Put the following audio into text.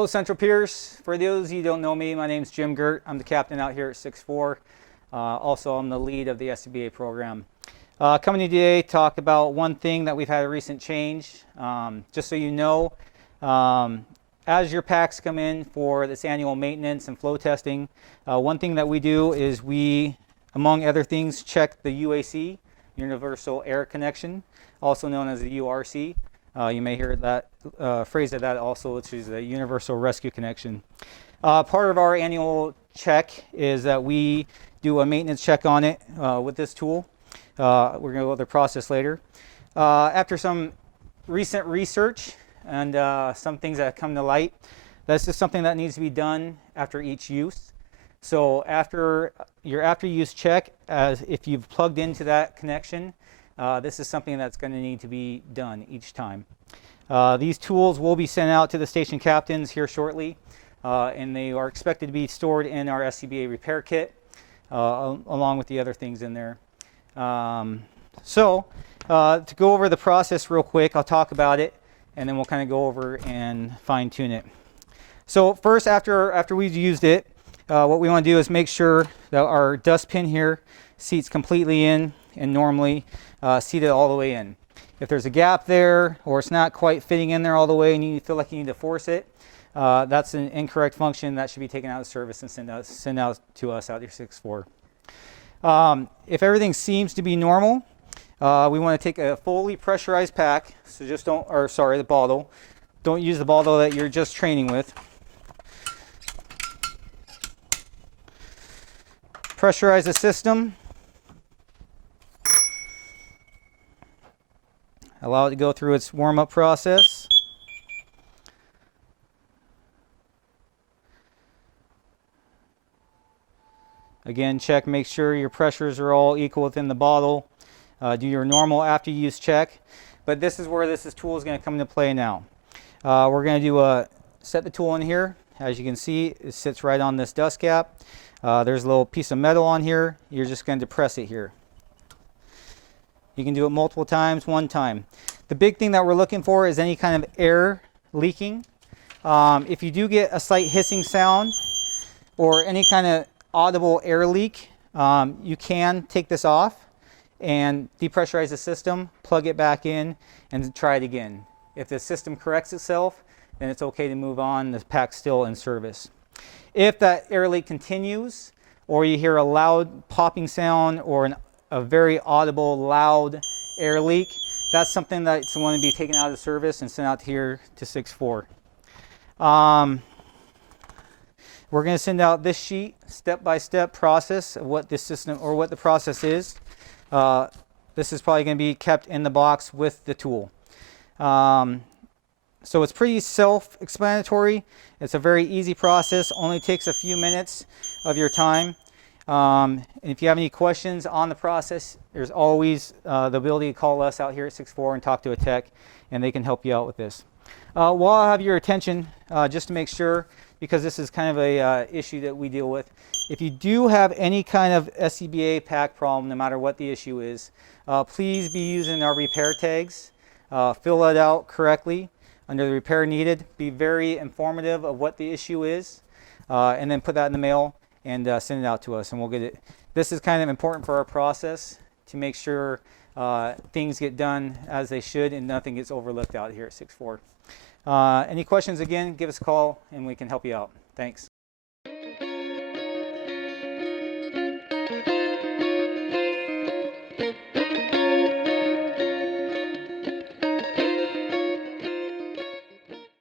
Hello, Central Piers. For those of you who don't know me, my name's Jim Girt. I'm the captain out here at 6-4. Also, I'm the lead of the SCBA program. Coming to you today to talk about one thing that we've had a recent change. Just so you know, as your packs come in for this annual maintenance and flow testing, one thing that we do is we, among other things, check the UAC, Universal Air Connection, also known as the URC. You may hear that phrase of that also, which is the Universal Rescue Connection. Part of our annual check is that we do a maintenance check on it with this tool. We're going to go over the process later. After some recent research and some things that have come to light, this is something that needs to be done after each use. So after your after-use check, if you've plugged into that connection, this is something that's going to need to be done each time. These tools will be sent out to the station captains here shortly, and they are expected to be stored in our SCBA repair kit, along with the other things in there. To go over the process real quick, I'll talk about it, and then we'll kind of go over and fine-tune it. So first, after we've used it, what we want to do is make sure that our dust pin here seats completely in and normally seated all the way in. If there's a gap there or it's not quite fitting in there all the way and you feel like you need to force it, that's an incorrect function. That should be taken out of service and sent out to us out here 6-4. If everything seems to be normal, we want to take a fully pressurized pack. So just don't, or sorry, the bottle. Don't use the bottle that you're just training with. Pressurize the system. Allow it to go through its warm-up process. Again, check, make sure your pressures are all equal within the bottle. Do your normal after-use check. But this is where this tool is going to come into play now. We're going to set the tool in here. As you can see, it sits right on this dust cap. There's a little piece of metal on here. You're just going to depress it here. You can do it multiple times, one time. The big thing that we're looking for is any kind of air leaking. If you do get a slight hissing sound or any kind of audible air leak, you can take this off and depressurize the system, plug it back in, and try it again. If the system corrects itself, then it's okay to move on. The pack's still in service. If that air leak continues, or you hear a loud popping sound or a very audible, loud air leak, that's something that's going to be taken out of service and sent out here to 6-4. We're going to send out this sheet, step-by-step process of what this system or what the process is. This is probably going to be kept in the box with the tool. So it's pretty self-explanatory. It's a very easy process, only takes a few minutes of your time. And if you have any questions on the process, there's always the ability to call us out here at 6-4 and talk to a tech, and they can help you out with this. While I have your attention, just to make sure, because this is kind of a issue that we deal with, if you do have any kind of SCBA pack problem, no matter what the issue is, please be using our repair tags. Fill it out correctly under the repair needed. Be very informative of what the issue is, and then put that in the mail and send it out to us, and we'll get it. This is kind of important for our process to make sure things get done as they should and nothing gets overlooked out here at 6-4. Any questions, again, give us a call and we can help you out. Thanks.